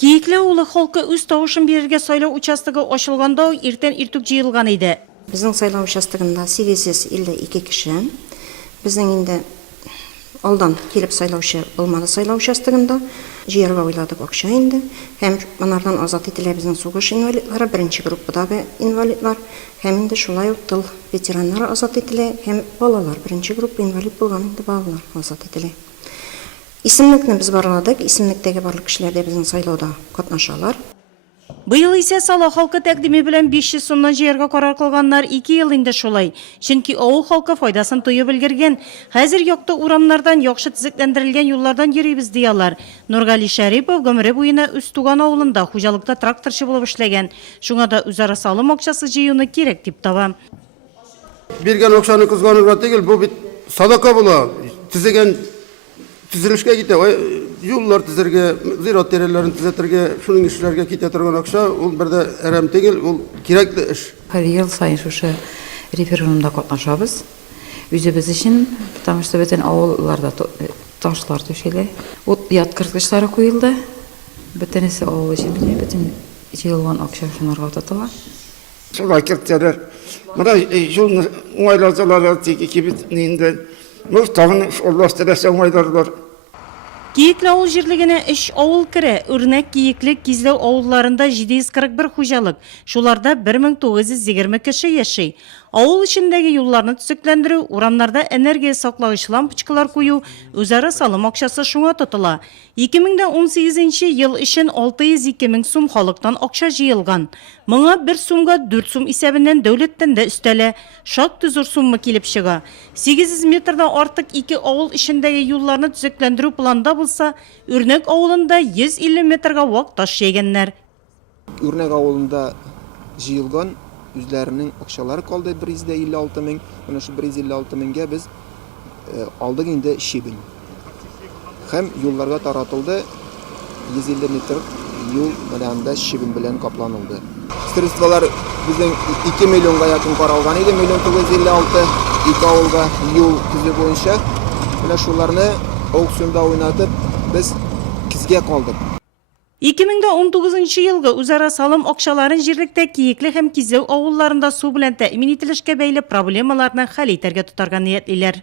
Кийикле улы халкы үз тавышын берерге сайлау участогы ачылганда иртен иртүк җыелган иде. Безнең сайлау участогында 852 кеше. Безнең инде алдан килеп сайлаучы булмады сайлау участогында. Җыярга уйладык акча инде. Һәм монардан азат ителә безнең сугыш инвалидлары, беренче группадагы инвалидлар, һәм инде шулай ук тыл ветераннары азат ителә, һәм балалар, беренче группа инвалид булган инде балалар азат ителә. Исемлекне без барладык, исемлектәге барлык кешеләр дә безнең сайлауда катнашалар. Быел исә сала халкы тәкъдиме белән 500 сумнан җыярга карар кылганнар 2 ел инде шулай. Чөнки авыл халкы файдасын тоеп өлгергән. Хәзер якты урамнардан, яхшы төзекләндерелгән юллардан йөрибез диялар. Нургали Шәрипов гомере буена үз туган авылында хуҗалыкта тракторчы булып эшләгән. Шуңа да үзара салым акчасы җыюны кирәк дип таба. Биргән акчаны кызганырга түгел, бу бит садака була. Төзелешкә китә, юллар төзергә, зират тәрәләрен төзәтергә, шуның эшләргә китә торган акча, ул бердә әрәм түгел, ул кирәкле эш. Һәр ел сайын шушы референдумда катнашабыз. Үзебез өчен, потому что бөтен авылларда ташлар төшелә. Ут яткырткычлары куелды. Бөтенесе авыл өчен, бөтен җыелган акча шунларга тотыла. Шулай кертәләр. Менә юлны уңайлаталар, тик 2000-нендә. Бу тагын оллаштырасы уңайларлар. Кийикле авыл җирлегенә 3 авыл керә. Үрнәк Кийикле Кизләү авылларында 741 хуҗалык. Шуларда 1920 кеше яши. Авыл эчендәге юлларны төзекләндерү, урамнарда энергия саклагыч лампочкалар кую, үзара салым акчасы шуңа тотыла. 2018 ел өчен 602 мең сум халыктан акча җыелган. Моңа 1 сумга 4 сум исәбеннән дәүләттән дә өстәлә. Шактый зур сумма килеп чыга. 800 метрдан артык 2 авыл эчендәге юлларны төзекләндерү планда булса, Үрнәк авылында 150 метрга вак таш җәйгәннәр. Үрнәк авылында җыелган үзләренең акчалары калды 156 мең. Менә шу 156 меңгә без алдык инде шибен. Һәм юлларга таратылды 150 метр юл белән шибен белән капланылды. Средствалар безнең 2 миллионга якын каралган иде, 1,956 2 авылга юл төзү буенча. Менә шуларны аукционда уйнатып без кизгә калдык. 2019 елгы үзара салым акчаларын җирлектә Кийикле һәм Кизләү авылларында су белән тәэмин ителешкә бәйле проблемаларны хәл итәргә тотарга ниятлиләр.